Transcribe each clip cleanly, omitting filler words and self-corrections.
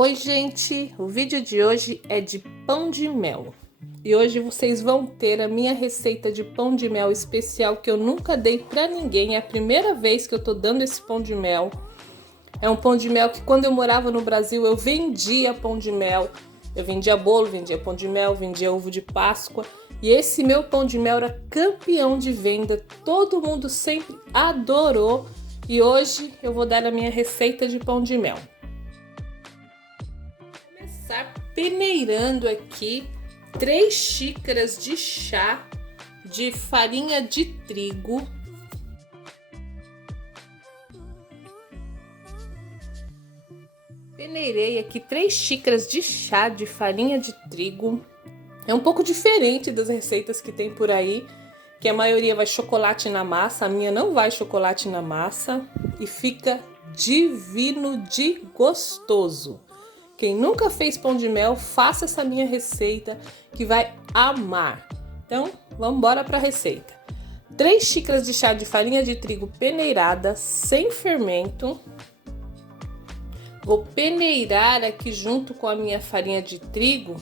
Oi gente, o vídeo de hoje é de pão de mel. E hoje vocês vão ter a minha receita de pão de mel especial que eu nunca dei pra ninguém. É a primeira vez que eu tô dando esse pão de mel. É um pão de mel que quando eu morava no Brasil eu vendia pão de mel. Eu vendia bolo, vendia pão de mel, vendia ovo de Páscoa. E esse meu pão de mel era campeão de venda. Todo mundo sempre adorou. E hoje eu vou dar a minha receita de pão de mel. Começar peneirando aqui 3 xícaras de chá de farinha de trigo. Peneirei aqui 3 xícaras de chá de farinha de trigo. É um pouco diferente das receitas que tem por aí, que a maioria vai chocolate na massa. A minha não vai chocolate na massa e fica divino de gostoso. Quem nunca fez pão de mel, faça essa minha receita que vai amar. Então, vamos embora para a receita. 3 xícaras de chá de farinha de trigo peneirada, sem fermento. Vou peneirar aqui junto com a minha farinha de trigo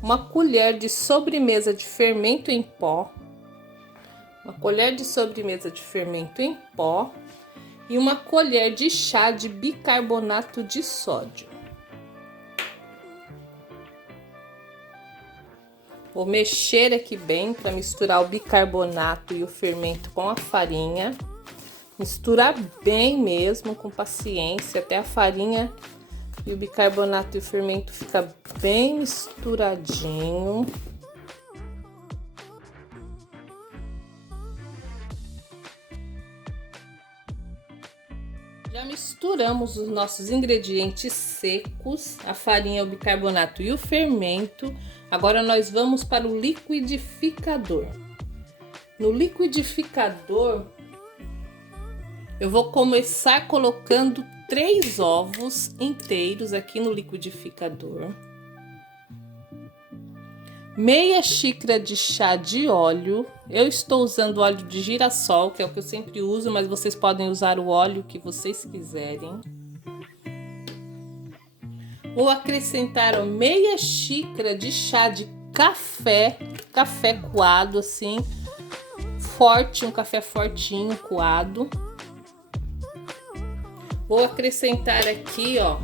uma colher de sobremesa de fermento em pó. Uma colher de sobremesa de fermento em pó e uma colher de chá de bicarbonato de sódio. Vou mexer aqui bem para misturar o bicarbonato e o fermento com a farinha. Misturar bem mesmo, com paciência, até a farinha e o bicarbonato e o fermento ficar bem misturadinho. Já misturamos os nossos ingredientes secos, a farinha, o bicarbonato e o fermento. Agora nós vamos para o liquidificador. No liquidificador, eu vou começar colocando 3 ovos inteiros aqui no liquidificador. Meia xícara de chá de óleo. Eu estou usando óleo de girassol, que é o que eu sempre uso, mas vocês podem usar o óleo que vocês quiserem. Vou acrescentar meia xícara de chá de café coado assim, forte, um café fortinho coado. Vou acrescentar aqui, ó,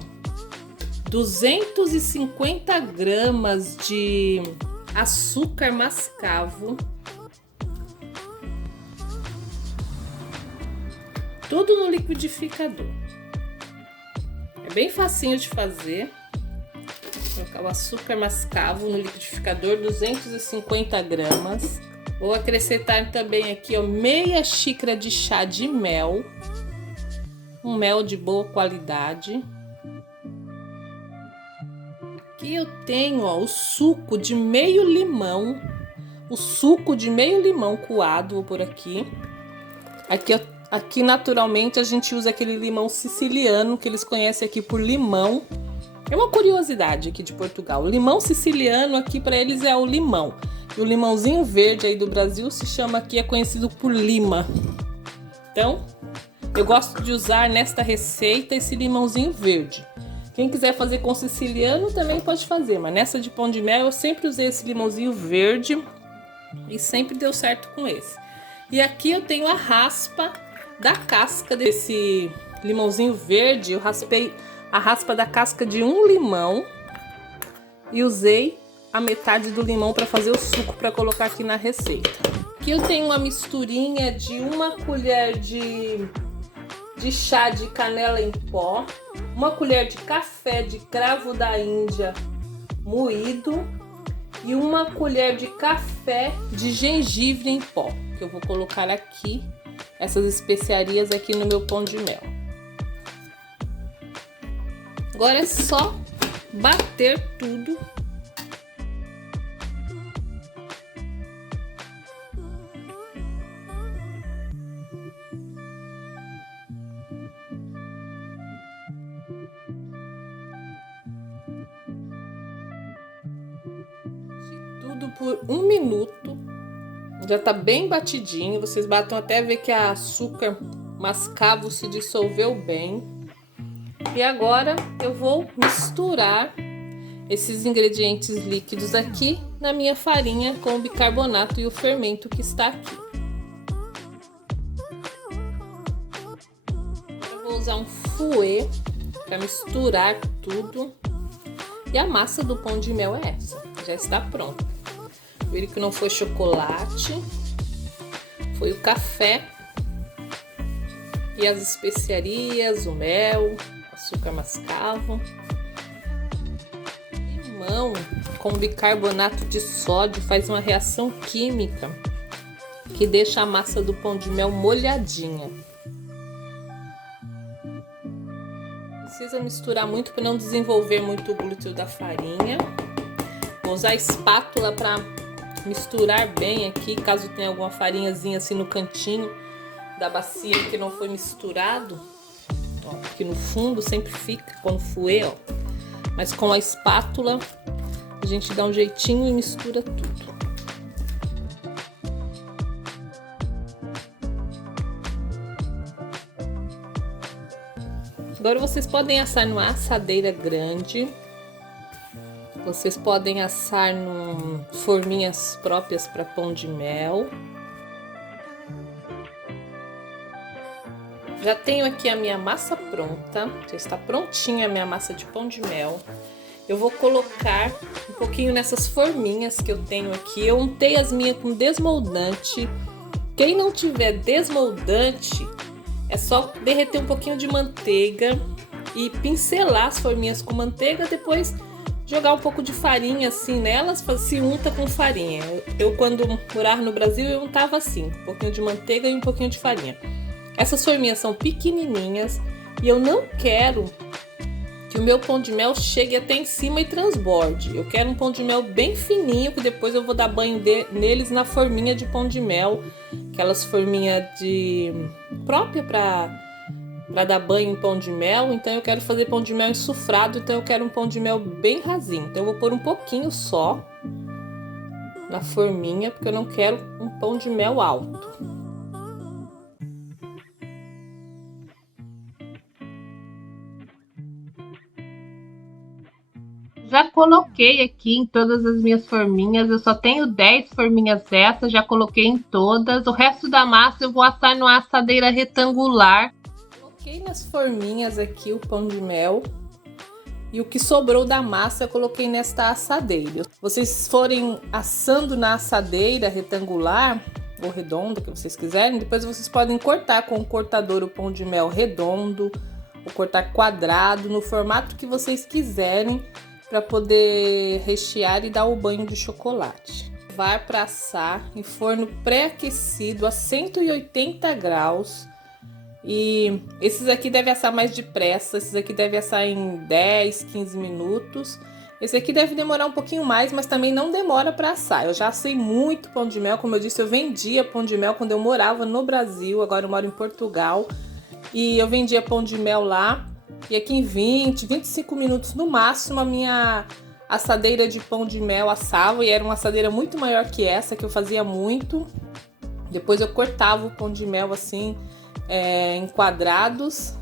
250 gramas de açúcar mascavo. Tudo no liquidificador. É bem facinho de fazer. Vou colocar o açúcar mascavo no liquidificador, 250 gramas. Vou acrescentar também aqui, ó, meia xícara de chá de mel. Um mel de boa qualidade. Aqui eu tenho, ó, o suco de meio limão. O suco de meio limão coado, vou por aqui. Aqui naturalmente a gente usa aquele limão siciliano, que eles conhecem aqui por limão. É uma curiosidade aqui de Portugal. O limão siciliano aqui para eles é o limão. E o limãozinho verde aí do Brasil se chama aqui, é conhecido por lima. Então, eu gosto de usar nesta receita esse limãozinho verde. Quem quiser fazer com siciliano também pode fazer, mas nessa de pão de mel eu sempre usei esse limãozinho verde e sempre deu certo com esse. E aqui eu tenho a raspa da casca desse limãozinho verde. Eu raspei a raspa da casca de um limão e usei a metade do limão para fazer o suco para colocar aqui na receita. Aqui eu tenho uma misturinha de uma colher de chá de canela em pó, uma colher de café de cravo da Índia moído e uma colher de café de gengibre em pó, que eu vou colocar aqui, essas especiarias aqui no meu pão de mel. Agora é só bater tudo. Tudo por 1 minuto. Já tá bem batidinho. Vocês batam até ver que a açúcar mascavo se dissolveu bem. E agora eu vou misturar esses ingredientes líquidos aqui na minha farinha com o bicarbonato e o fermento que está aqui. Eu vou usar um fouet para misturar tudo. E a massa do pão de mel é essa, já está pronta. Viram que não foi chocolate, foi o café e as especiarias, o mel, açúcar mascavo. Limão com bicarbonato de sódio faz uma reação química que deixa a massa do pão de mel molhadinha. Precisa misturar muito para não desenvolver muito o glúten da farinha. Vou usar a espátula para misturar bem aqui, caso tenha alguma farinhazinha assim no cantinho da bacia que não foi misturado. Ó, aqui no fundo sempre fica quando fouet, ó. Mas com a espátula a gente dá um jeitinho e mistura tudo. Agora vocês podem assar numa assadeira grande. Vocês podem assar em forminhas próprias para pão de mel. Já tenho aqui a minha massa pronta, já está prontinha a minha massa de pão de mel. Eu vou colocar um pouquinho nessas forminhas que eu tenho aqui. Eu untei as minhas com desmoldante. Quem não tiver desmoldante, é só derreter um pouquinho de manteiga e pincelar as forminhas com manteiga, depois jogar um pouco de farinha assim nelas, se unta com farinha. Eu quando morava no Brasil, eu untava assim, um pouquinho de manteiga e um pouquinho de farinha. Essas forminhas são pequenininhas e eu não quero que o meu pão de mel chegue até em cima e transborde. Eu quero um pão de mel bem fininho, que depois eu vou dar banho neles na forminha de pão de mel, aquelas forminhas própria para dar banho em pão de mel. Então eu quero fazer pão de mel ensoufrado, então eu quero um pão de mel bem rasinho. Então eu vou pôr um pouquinho só na forminha, porque eu não quero um pão de mel alto. Já coloquei aqui em todas as minhas forminhas, eu só tenho 10 forminhas dessas, já coloquei em todas. O resto da massa eu vou assar numa assadeira retangular. Coloquei nas forminhas aqui o pão de mel e o que sobrou da massa eu coloquei nesta assadeira. Se vocês forem assando na assadeira retangular ou redonda, que vocês quiserem, depois vocês podem cortar com o cortador o pão de mel redondo, ou cortar quadrado, no formato que vocês quiserem, para poder rechear e dar o banho de chocolate. Vai para assar em forno pré-aquecido a 180 graus. E esses aqui devem assar mais depressa, esses aqui devem assar em 10, 15 minutos. Esse aqui deve demorar um pouquinho mais, mas também não demora para assar. Eu já assei muito pão de mel, como eu disse, eu vendia pão de mel quando eu morava no Brasil, agora eu moro em Portugal. E eu vendia pão de mel lá. E aqui em 20, 25 minutos no máximo a minha assadeira de pão de mel assava. E era uma assadeira muito maior que essa, que eu fazia muito. Depois eu cortava o pão de mel assim, em quadrados,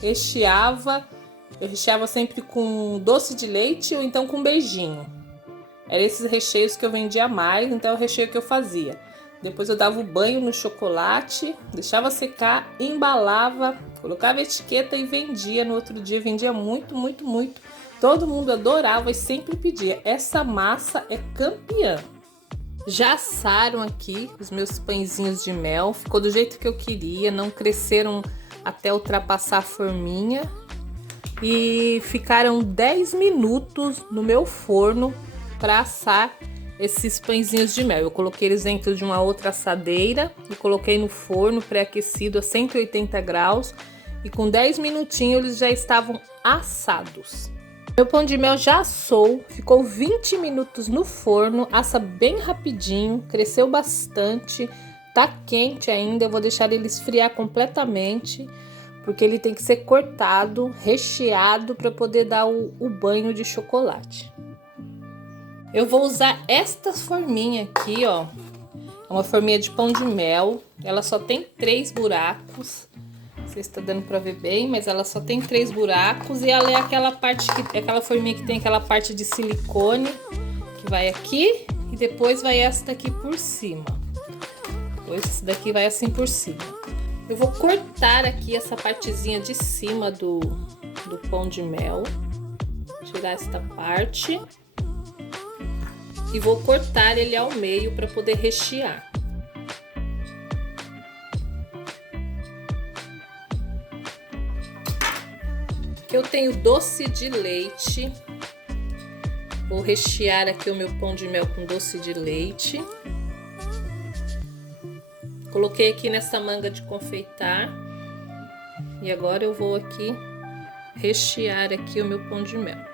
recheava. Eu recheava sempre com doce de leite ou então com beijinho. Eram esses recheios que eu vendia mais, então é o recheio que eu fazia. Depois eu dava o banho no chocolate, deixava secar, embalava, colocava etiqueta e vendia. No outro dia vendia muito, muito, muito. Todo mundo adorava e sempre pedia. Essa massa é campeã. Já assaram aqui os meus pãezinhos de mel. Ficou do jeito que eu queria, não cresceram até ultrapassar a forminha. E ficaram 10 minutos no meu forno para assar esses pãezinhos de mel. Eu coloquei eles dentro de uma outra assadeira e coloquei no forno pré-aquecido a 180 graus e com 10 minutinhos eles já estavam assados. Meu pão de mel já assou, ficou 20 minutos no forno, assa bem rapidinho, cresceu bastante, tá quente ainda. Eu vou deixar ele esfriar completamente, porque ele tem que ser cortado, recheado para poder dar o banho de chocolate. Eu vou usar esta forminha aqui, ó. É uma forminha de pão de mel. Ela só tem 3 buracos. sei se tá dando pra ver bem, mas ela só tem 3 buracos e ela é aquela parte que, aquela forminha que tem aquela parte de silicone que vai aqui e depois vai essa daqui por cima. Depois esse daqui vai assim por cima. Eu vou cortar aqui essa partezinha de cima do pão de mel, tirar esta parte e vou cortar ele ao meio para poder rechear. Aqui eu tenho doce de leite. Vou rechear aqui o meu pão de mel com doce de leite. Coloquei aqui nessa manga de confeitar. E agora eu vou aqui rechear aqui o meu pão de mel.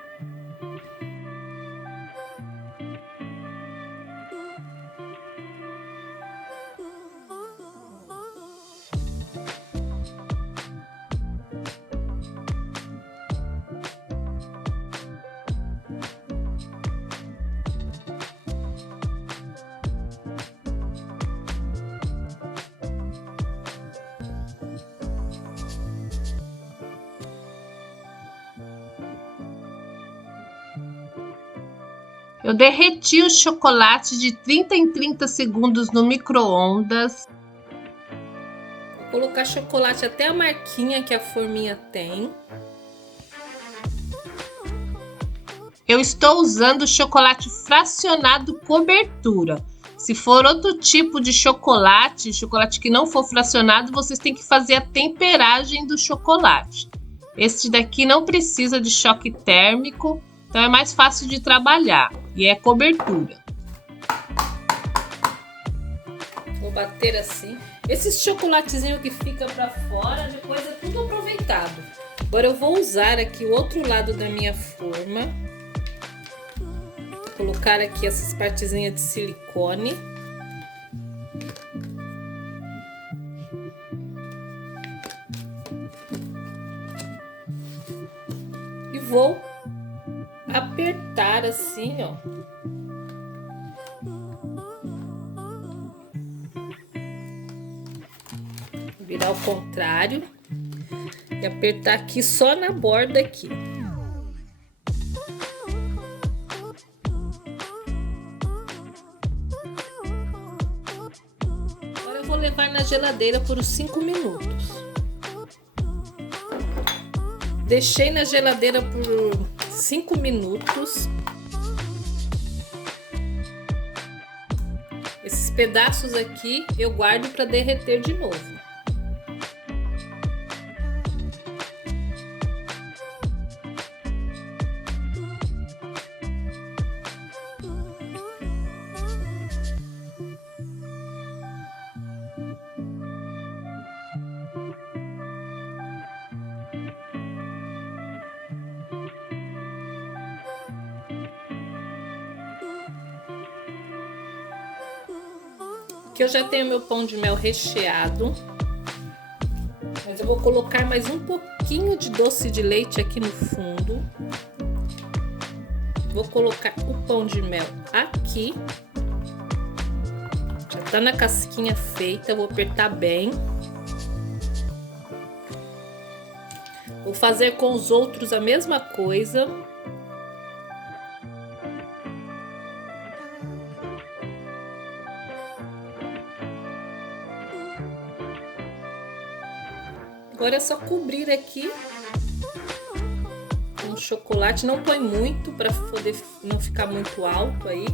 Eu derreti o chocolate de 30 em 30 segundos no micro-ondas. Vou colocar chocolate até a marquinha que a forminha tem. Eu estou usando chocolate fracionado cobertura. Se for outro tipo de chocolate que não for fracionado, vocês têm que fazer a temperagem do chocolate. Este daqui não precisa de choque térmico, então é mais fácil de trabalhar e é cobertura. Vou bater assim. Esse chocolatezinho que fica pra fora, depois é tudo aproveitado. Agora eu vou usar aqui o outro lado da minha forma. Vou colocar aqui essas partezinhas de silicone. E vou apertar assim, ó. Virar ao contrário e apertar aqui só na borda aqui. Agora eu vou levar na geladeira por uns 5 minutos. Deixei na geladeira por 5 minutos. Esses pedaços aqui eu guardo para derreter de novo. Aqui eu já tenho meu pão de mel recheado, mas eu vou colocar mais um pouquinho de doce de leite aqui no fundo. Vou colocar o pão de mel aqui. Já tá na casquinha feita, vou apertar bem. Vou fazer com os outros a mesma coisa. Agora é só cobrir aqui com chocolate, não põe muito para poder não ficar muito alto aí.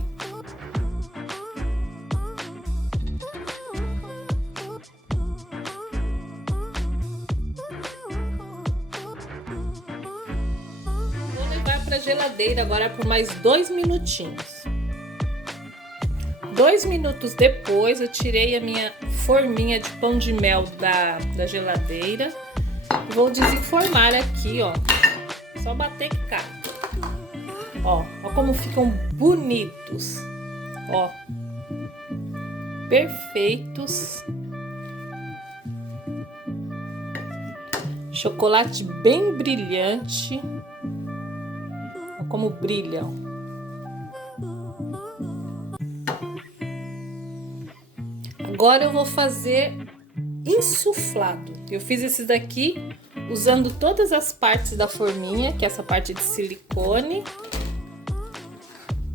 Vou levar para a geladeira agora por mais 2 minutinhos. 2 minutos depois eu tirei a minha forminha de pão de mel da geladeira. Vou desenformar aqui, ó. Só bater que cai. Ó como ficam bonitos. Ó. Perfeitos. Chocolate bem brilhante. Ó como brilham. Agora eu vou fazer insuflado. Eu fiz esses daqui usando todas as partes da forminha, que é essa parte de silicone.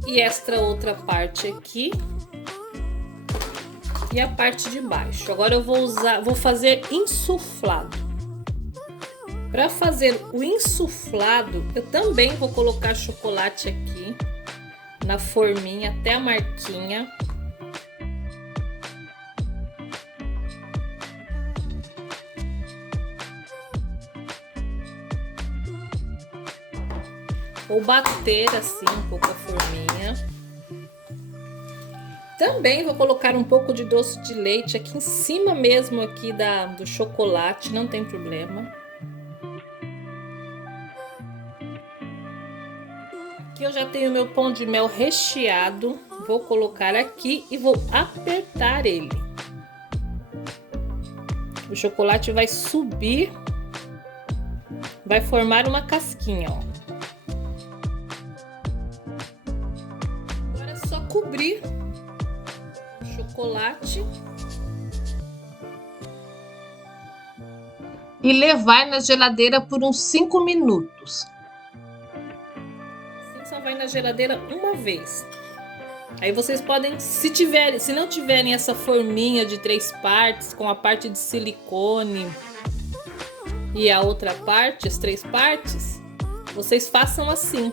E esta outra parte aqui. E a parte de baixo. Agora eu vou fazer insuflado. Para fazer o insuflado, eu também vou colocar chocolate aqui na forminha até a marquinha. Vou bater assim um pouco a forminha. Também vou colocar um pouco de doce de leite aqui em cima mesmo aqui do chocolate, não tem problema. Aqui eu já tenho meu pão de mel recheado, vou colocar aqui e vou apertar ele. O chocolate vai subir, vai formar uma casquinha, ó. Agora é só cobrir o chocolate e levar na geladeira por uns 5 minutos. Só vai na geladeira uma vez. Aí vocês podem, se não tiverem essa forminha de 3 partes, com a parte de silicone e a outra parte, as 3 partes, vocês façam assim.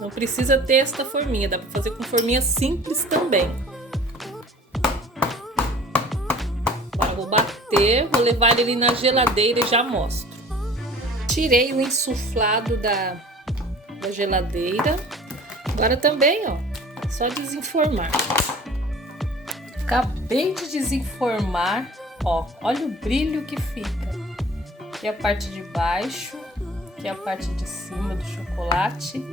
Não precisa ter esta forminha, dá para fazer com forminha simples também. Agora vou bater, vou levar ele na geladeira e já mostro. Tirei o insuflado da geladeira. Agora também, ó, só desenformar. Acabei de desenformar, ó, olha o brilho que fica. Aqui é a parte de baixo, aqui é a parte de cima do chocolate.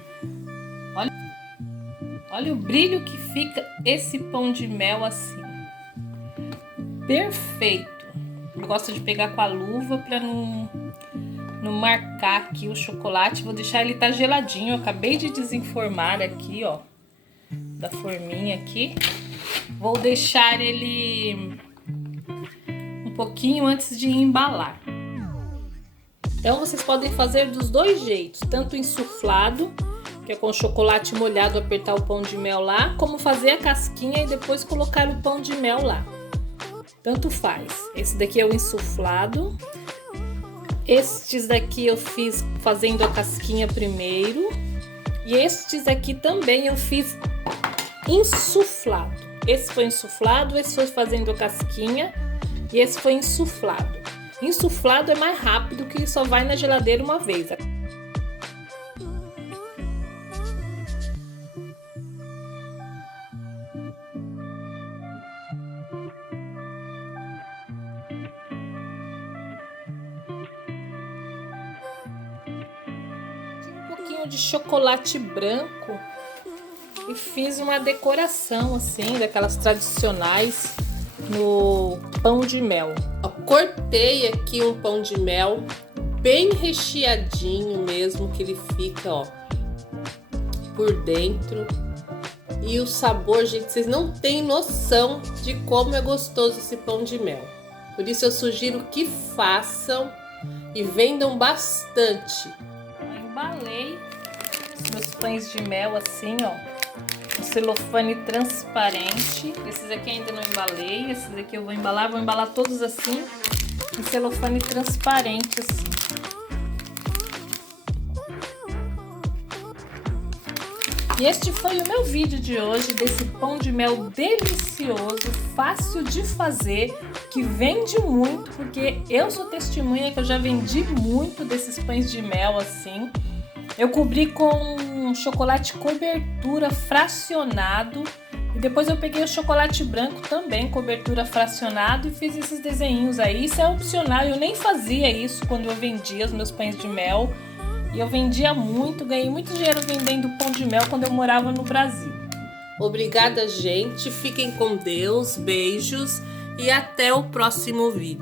Olha o brilho que fica esse pão de mel assim. Perfeito. Eu gosto de pegar com a luva para não marcar aqui o chocolate. Vou deixar ele tá geladinho. Eu acabei de desenformar aqui, ó, da forminha aqui. Vou deixar ele um pouquinho antes de embalar. Então vocês podem fazer dos dois jeitos, tanto insuflado, que é com chocolate molhado, apertar o pão de mel lá, como fazer a casquinha e depois colocar o pão de mel lá. Tanto faz. Esse daqui é o insuflado. Estes daqui eu fiz fazendo a casquinha primeiro. E estes aqui também eu fiz insuflado. Esse foi insuflado, esse foi fazendo a casquinha e esse foi insuflado. Insuflado é mais rápido, que só vai na geladeira uma vez. De chocolate branco e fiz uma decoração assim, daquelas tradicionais no pão de mel. Eu cortei aqui um pão de mel bem recheadinho mesmo, que ele fica, ó, por dentro. E o sabor, gente, vocês não têm noção de como é gostoso esse pão de mel. Por isso eu sugiro que façam e vendam bastante. Eu embalei os meus pães de mel assim, ó, um celofane transparente. Esses aqui ainda não embalei, esses aqui eu vou embalar todos assim, em celofane transparente assim. E este foi o meu vídeo de hoje desse pão de mel delicioso, fácil de fazer, que vende muito, porque eu sou testemunha que eu já vendi muito desses pães de mel assim. Eu cobri com chocolate cobertura fracionado e depois eu peguei o chocolate branco também, cobertura fracionado, e fiz esses desenhinhos aí. Isso é opcional, eu nem fazia isso quando eu vendia os meus pães de mel. E eu vendia muito, ganhei muito dinheiro vendendo pão de mel quando eu morava no Brasil. Obrigada, gente. Fiquem com Deus, beijos e até o próximo vídeo.